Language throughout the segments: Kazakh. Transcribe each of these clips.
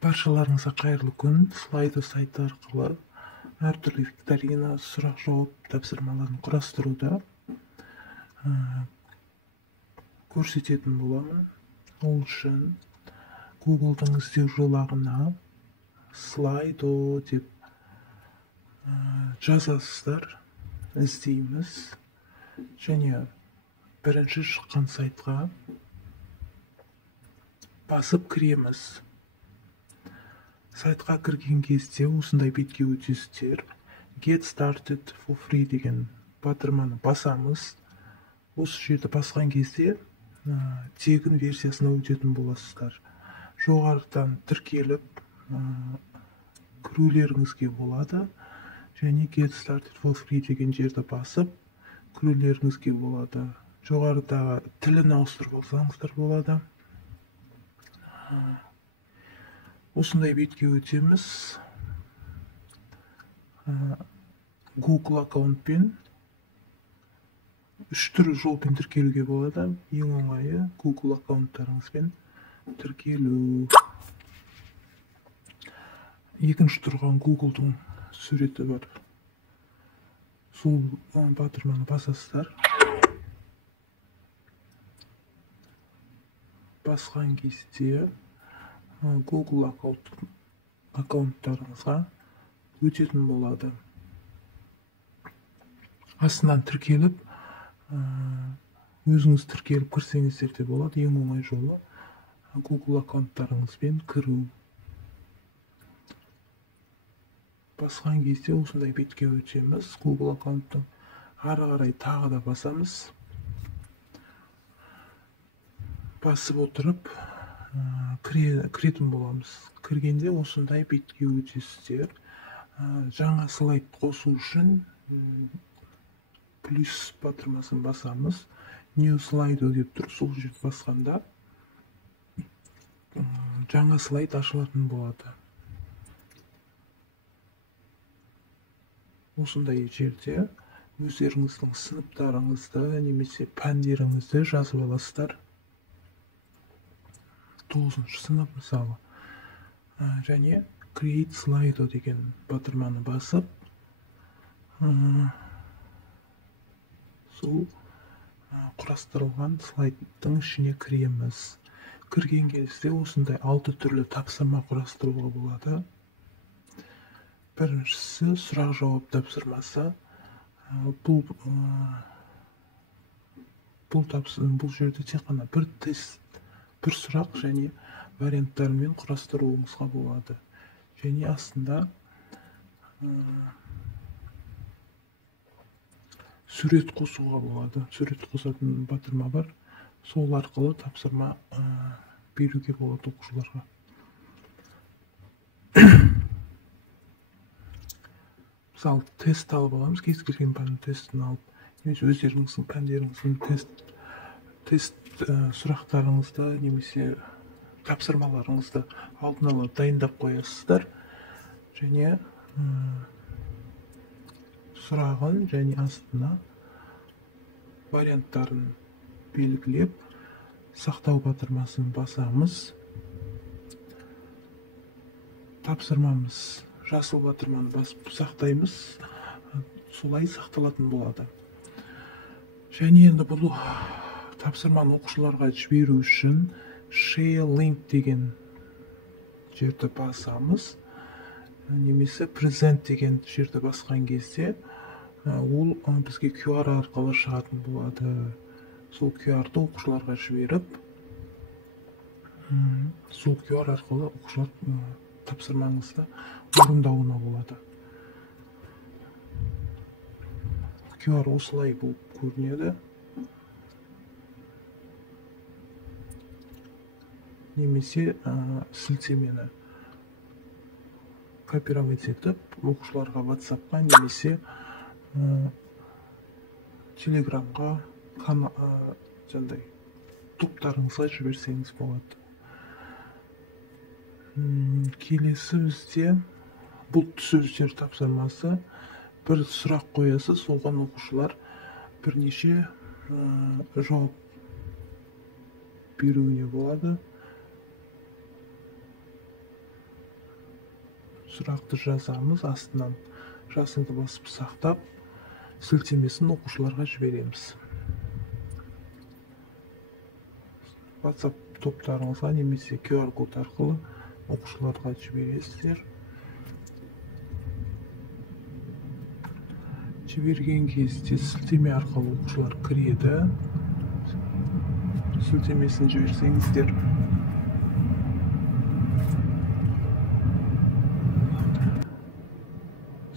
Баршаларыңызға қайырлы күн. Слайдо сайты арқылы әртүрлі викторина, сұрақ жауап тапсырмаларын құрастыруда көрсететін боламын. Ол үшін Google'дың іздеу жолағына слайдо деп жазасыздар, іздейміз, және бірінші шыққан сайтқа басып кіреміз. Сайтқа кірген кезде осындай бетке өтесіздер. Get started for free деген батырманы басамыз. Осы жерді басқан кезде тегін версиясына өтетін боласыздар. Жоғарыдан тіркеліп кірулеріңізге болады, және Get started for free деген жерді басып кірулеріңізге болады. Жоғарыда тілін ауыстырып алсаңыздар болады. Осындай бетке өтеміз. Google аккаунтпен 3 түрлі жолпен тіркелуге болады. Ең оңайы Google аккаунттарыңызбен тіркелу. Екінші тұрған Google'дың суреті бар. Сол батырманы басасыздар. Басқан кезде Google аккаунттарыңызға өтетін болады. Астынан тіркеліп, өзіңіз тіркеліп кірсеңіздер де болады. Ең оңай жолы Google аккаунттарыңызбен кіру. Басқан кезде осындай бетке өтеміз. Google аккаунттың ары қарай тағы да басамыз. Басып отырып кіретін боламыз. Кіргенде осындай бетке өтесіздер. Жаңа слайд қосу үшін плюс батырмасын басамыз. New slide деп тұр. Сол жерді басқанда жаңа слайд ашылатын болады. Осындай жерде өздеріңіздің сыныптарыңызды немесе пәндеріңізді жазып аласыздар. 9-шы сынып мысалы. Және Create Slido деген батырманы басып, сол құрастырылған слайдтың ішіне кіреміз. Кірген кезде осындай 6 түрлі тапсырма құрастыруға болады. Біріншісі сұрақ жауап тапсырмасы. Бұл жерде тек қана бір тест, бір сұрақ және варианттармен құрастыруыңызға болады. Және астында сурет қосуға болады. Сурет қосатын батырма бар. Сол арқылы тапсырма беруге болады оқушыларға. Мысалы, тест алып аламыз. Кез келген пәннің тестін алып, немесе өздеріңіздің пәндеріңіздің тест сұрақтарыңызды немесе тапсырмаларыңызды алдын ала дайындап қоясыздар. Және сұрағын және астына варианттарын белгілеп, сақтау батырмасын басамыз. Тапсырмамыз жасыл батырманы басып сақтаймыз. Солай сақталатын болады. Және енді бұл тапсырманы оқушыларға жіберу үшін Share Link деген жерді басамыз. Немесе Present деген жерді басқан кезде ол бізге QR арқылы шығатын болады. Сол QR-ды оқушыларға жіберіп, сол QR арқылы оқушылар тапсырмаңызды орындауына болады. QR осылай болып көрінеді. Немесе сілтемені копировать етіп, оқушыларға WhatsApp-қа немесе Telegram-ға топтарыңызға жіберсеңіз болады. Келесі бізде бұлт сөздер тапсырмасы. Бір сұрақ қоясыз, соған оқушылар бірнеше жауап беруіне болады. сұрақты жазамыз, астынан жасылды басып сақтап, сілтемесін оқушыларға жібереміз. WhatsApp топтарыңызға немесе QR код арқылы оқушыларға жібересіздер. Жіберген кезде сілтеме арқылы оқушылар кіреді. Сілтемесін жіберсеңіздер,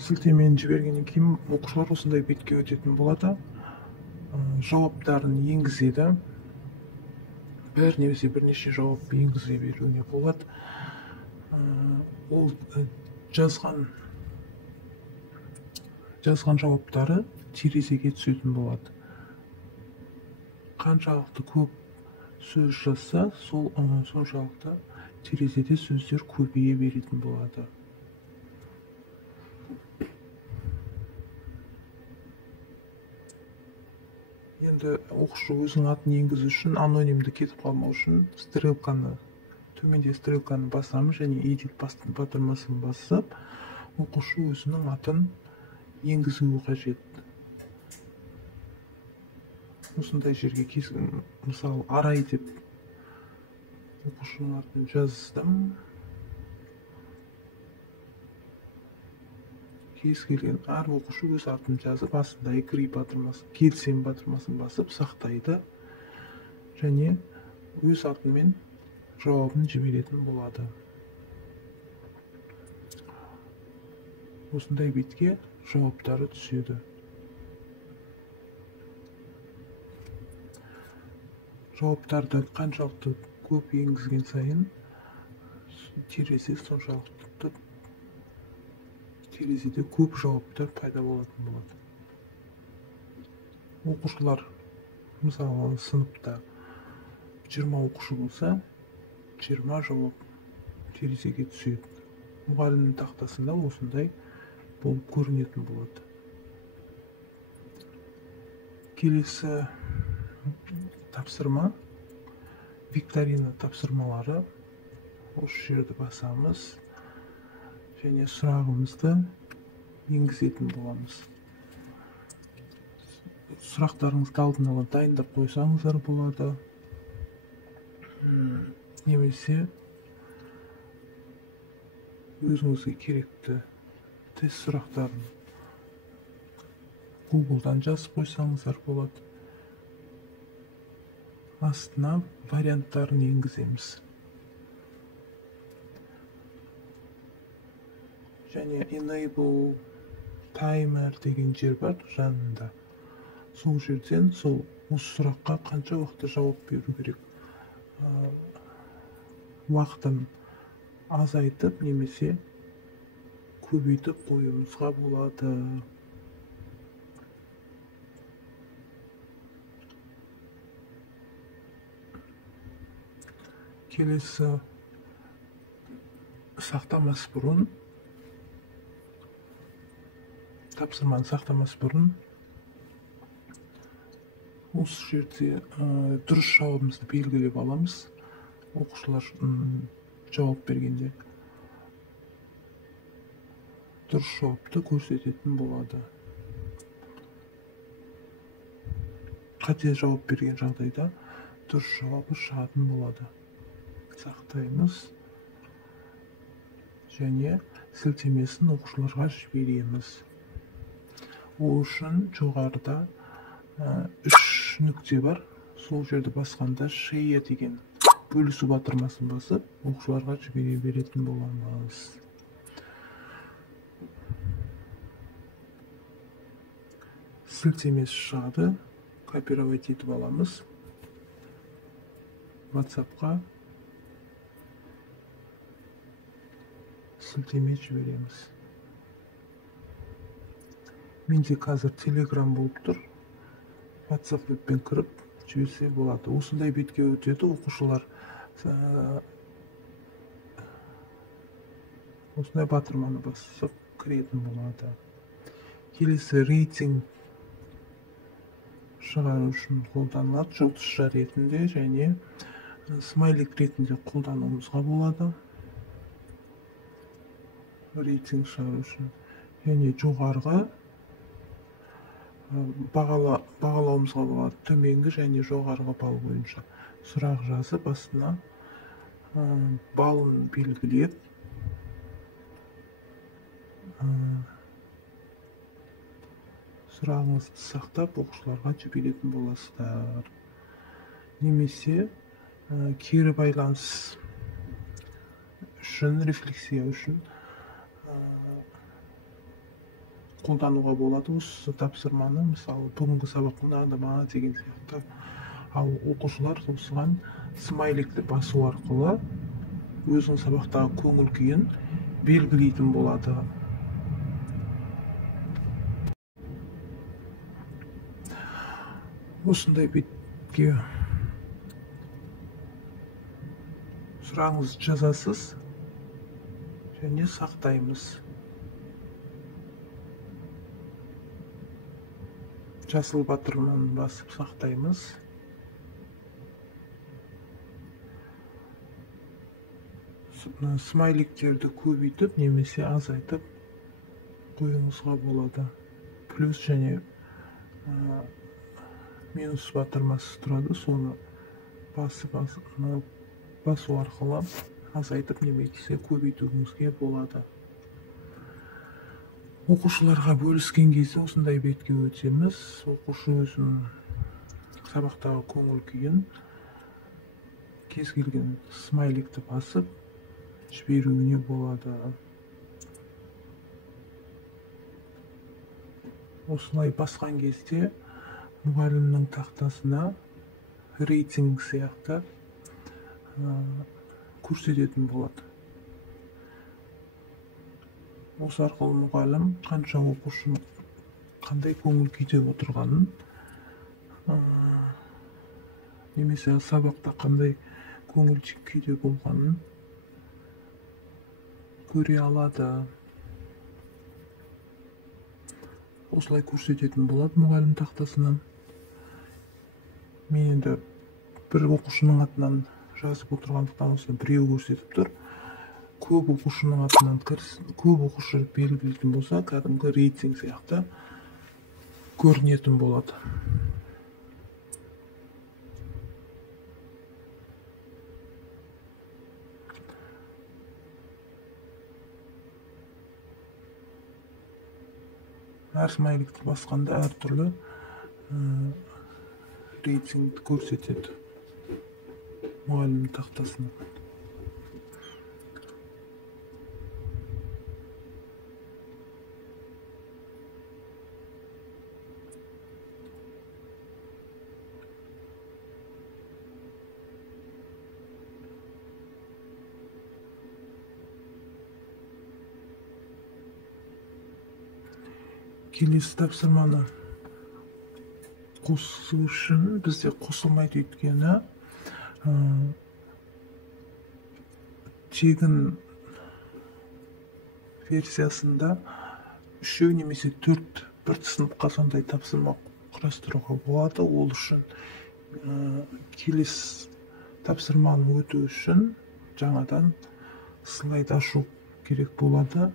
сілтемені жібергеннен кейін оқушылар осындай бетке өтетін болады. Жауаптарын енгізеді. Бір немесе бірнеше жауап енгізе беруіне болады. Ол жазған жауаптары терезеге түсетін болады. Қаншалықты көп сөз жазса, соншалықты терезеде сөздер көбейе беретін болады. Енді оқушы өзінің атын енгізу үшін, анонимді кетіп қалмау үшін төменде стрелканы басамыз және edit батырмасын басып, оқушы өзінің атын енгізуі қажет. Осындай жерге мысалы Арай деп оқушының атын жаздым. Кез келген әр оқушы өз атын жазып, астында agree батырмасын, келісем батырмасын басып сақтайды және өз атымен жауабын жіберетін болады. Осындай бетке жауаптары түседі. Жауаптарды қаншалықты көп енгізген сайын терезе соншалықты терезеде көп жауаптар пайда болатын болады. Оқушылар, мысалы, сыныпта 20 оқушы болса, 20 жауап терезеге түседі. Мұғалімнің тақтасында осындай болып көрінетін болады. Келесі тапсырма, викторина тапсырмалары. Осы жерді басамыз және сұрағымызды енгізетін боламыз. Сұрақтарыңызды алдын ала дайындап қойсаңыздар болады. Немесе өзіңізге керекті тест сұрақтарын Google-дан жазып қойсаңыздар болады. Астына варианттарын енгіземіз. Және enable timer деген жер бар жанында. Сол жерден осы сұраққа қанша уақытта жауап беру керек, уақытын азайтып немесе көбейтіп қоюымызға болады. Келесі сақтамас бұрын, тапсырманы сақтамас бұрын осы жерде дұрыс жауабымызды белгілеп аламыз. Оқушылар жауап бергенде дұрыс жауапты көрсететін болады. Қате жауап берген жағдайда дұрыс жауабы шығатын болады. Сақтаймыз және сілтемесін оқушыларға жібереміз. Ол үшін жоғарыда 3 нүкте бар. Сол жерді басқанда share деген бөлісу батырмасын басып, оқушыларға жібере беретін боламыз. Сілтемесі шығады, копировать етіп аламыз. WhatsApp-қа сілтеме жібереміз. Менде қазір Telegram болып тұр. WhatsApp-пен кіріп жіберсе болады. Осындай бетке өтеді, оқушылар осындай батырманы басып кіретін болады. Келесі рейтинг шығару үшін қолданылады, жұлдызша ретінде және смайлик ретінде қолдануымызға болады. рейтинг шығару үшін, және жоғарғы бағалауымызға болады төменгі және жоғарғы балл бойынша сұрақ жазып астына балын белгілеп сұрағыңызды сақтап оқушыларға жіберетін боласыздар. Немесе кері байланыс үшін, рефлексия үшін қолдануға болады осы тапсырманы. Мысалы, бүгінгі сабақ ұнады ма деген сияқты. Ал оқушылар осыған смайликті басу арқылы өзінің сабақтағы көңіл күйін белгілейтін болады. Осындай бетке сұрағыңызды жазасыз және сақтаймыз. Жасыл батырманы басып сақтаймыз. Смайликтерді көбейтіп немесе азайтып қоюыңызға болады. Плюс және минус батырмасы тұрады, соны басу арқылы азайтып немесе көбейтуіңізге болады. Оқушыларға бөліскен кезде осындай бетке өтеміз. Оқушы өзінің сабақтағы көңіл күйін кез келген смайликті басып жіберуіне болады. Осылай басқан кезде мұғалімнің тақтасына рейтинг сияқты көрсететін болады. Осы арқылы мұғалім қанша оқушының қандай көңіл күйде отырғанын, немесе сабақта қандай көңіл күйде болғанын көре алады. Осылай көрсететін болады мұғалім тақтасынан. Мен енді бір оқушының атынан жазып отырғандықтан осыны біреу көрсетіп тұр. Көп оқушының атынан көп оқушы белгілейтін болса, кәдімгі рейтинг сияқты көрінетін болады. Әр смайликті басқанда әртүрлі рейтингті көрсетеді мұғалім тақтасына. Келесі тапсырманы қосу үшін бізде қосылмайды, өйткені тегін версиясында 3 немесе 4 бір сыныпқа сондай тапсырма құрастыруға болады. Ол үшін келесі тапсырманы өту үшін жаңадан слайд ашу керек болады.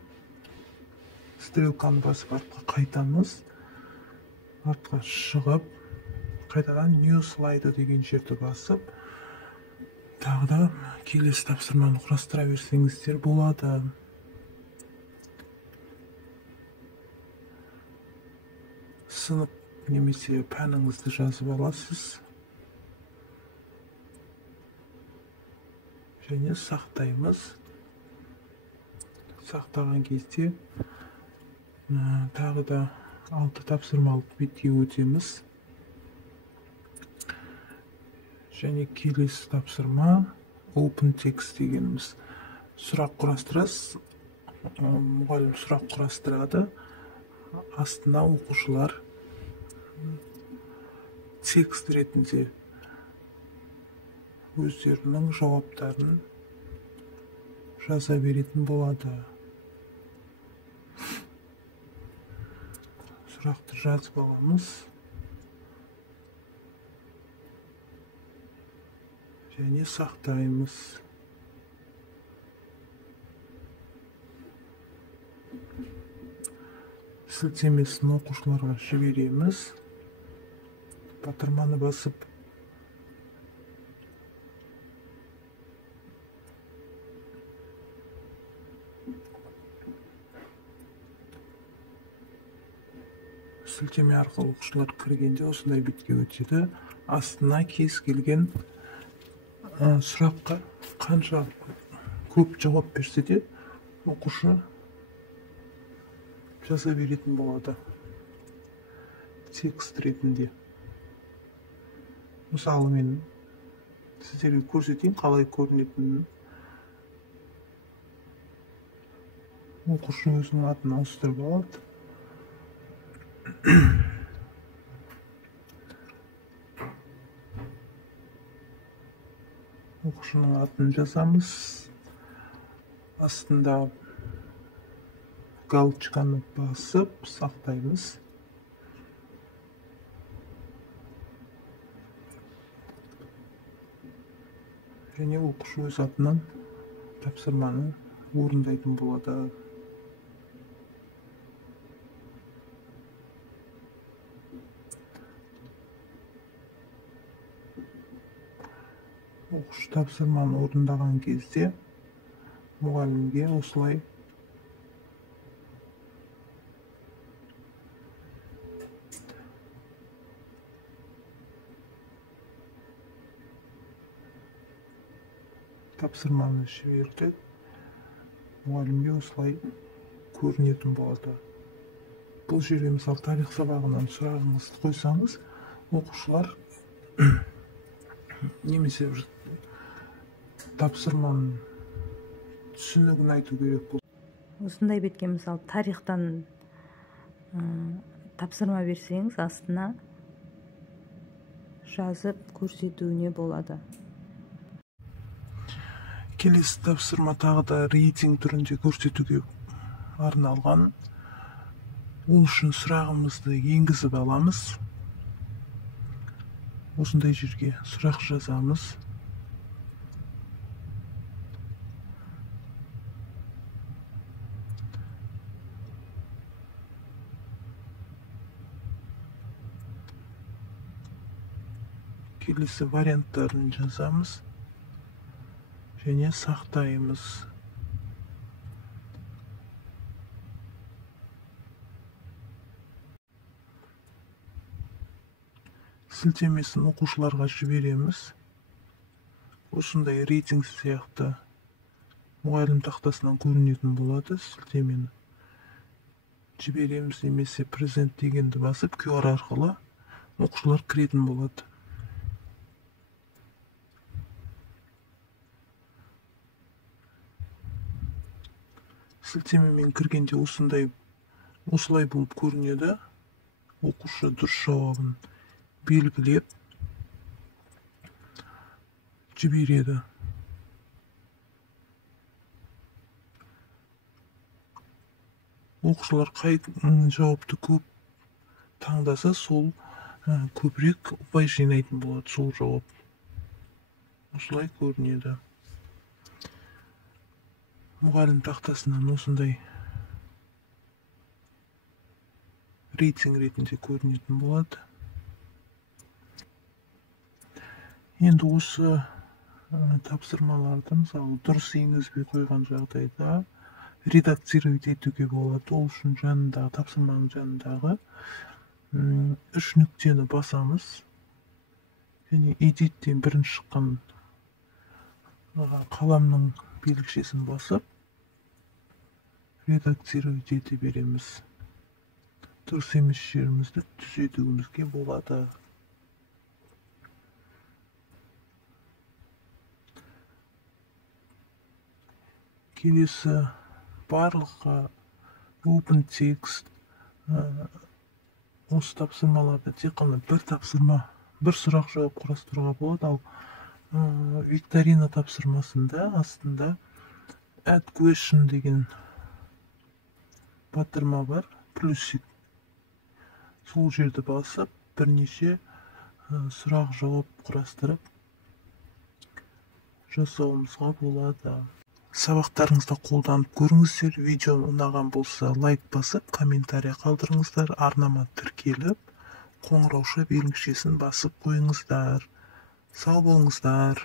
Стрелканы басып артқа қайтамыз. Артқа шығып, қайтадан new slide деген жерді басып, тағы да келесі тапсырманы құрастыра берсеңіздер болады. Сынып немесе пәніңізді жазып аласыз және сақтаймыз. Сақтаған кезде тағы да 6 тапсырмалық бетке өтеміз. Және келесі тапсырма open text дегеніміз. Сұрақ құрастырасыз. Мұғалім сұрақ құрастырады. Астына оқушылар текст ретінде өздерінің жауаптарын жаза беретін болады. Сұрақты жазып аламыз және сақтаймыз. сілтемесін оқушыларға жібереміз. Батырманы басып сілтеме арқылы оқушылар кіргенде осындай бетке өтеді. Астына кез келген сұраққа қанша көп жауап берсе де оқушы жаза беретін болады текст ретінде. Мысалы мен сіздерге көрсетейін қалай көрінетінін. Оқушы өзінің атын ауыстырып алады. Оқушының атын жазамыз. Астында галочканы басып сақтаймыз. Және оқушы өз атынан тапсырманы орындайтын болады. Оқушы тапсырманы орындаған кезде мұғалімге осылай тапсырманы жіберді. Мұғалімге осылай көрінетін болады. Бұл жерде мысалы тарих сабағынан сұрағыңызды қойсаңыз, оқушылар немесе тапсырманың түсінігін айту керек бұл. Осындай бетке мысалы тарихтан тапсырма берсеңіз, астына жазып көрсетуіне болады. Келесі тапсырма тағы да рейтинг түрінде көрсетуге арналған. Ол үшін сұрағымызды енгізіп аламыз. Осындай жерге сұрақ жазамыз. Келесі варианттарын жазамыз. Және сақтаймыз. Сілтемесін оқушыларға жібереміз. Осындай рейтинг сияқты мұғалім тақтасынан көрінетін болады. Сілтемені жібереміз немесе презент дегенді басып QR арқылы оқушылар кіретін болады. Сілтемемен кіргенде осылай болып көрінеді. Оқушы дұрыс жауабын белгілеп жібереді. Оқушылар қай жауапты көп таңдаса, сол көбірек ұпай жинайтын болады сол жауап. Осылай көрінеді. Мұғалім тақтасынан осындай рейтинг ретінде көрінетін болады. Енді осы тапсырмаларды мысалы дұрыс енгізбей қойған жағдайда редактировать етуге болады. Ол үшін жанындағы тапсырманың жанындағы 3 нүктені басамыз. Және эдиттен бірінші шыққан қаламның белгішесін басып редактировать ете береміз. Дұрыс емес жерімізді түзетуімізге болады. Келесі барлық open text осы тапсырмаларда тек қана бір тапсырма, бір сұрақ жауап құрастыруға болады. Ал викторина тапсырмасында астында add question деген батырма бар, плюсик. Сол жерді басып, бірнеше сұрақ жауап құрастырып жасауымызға болады. сабақтарыңызда қолданып көріңіздер. Видео ұнаған болса лайк басып, комментарий қалдырыңыздар. Арнама тіркеліп, қоңырауша белгішесін басып қойыңыздар. Сау болыңыздар.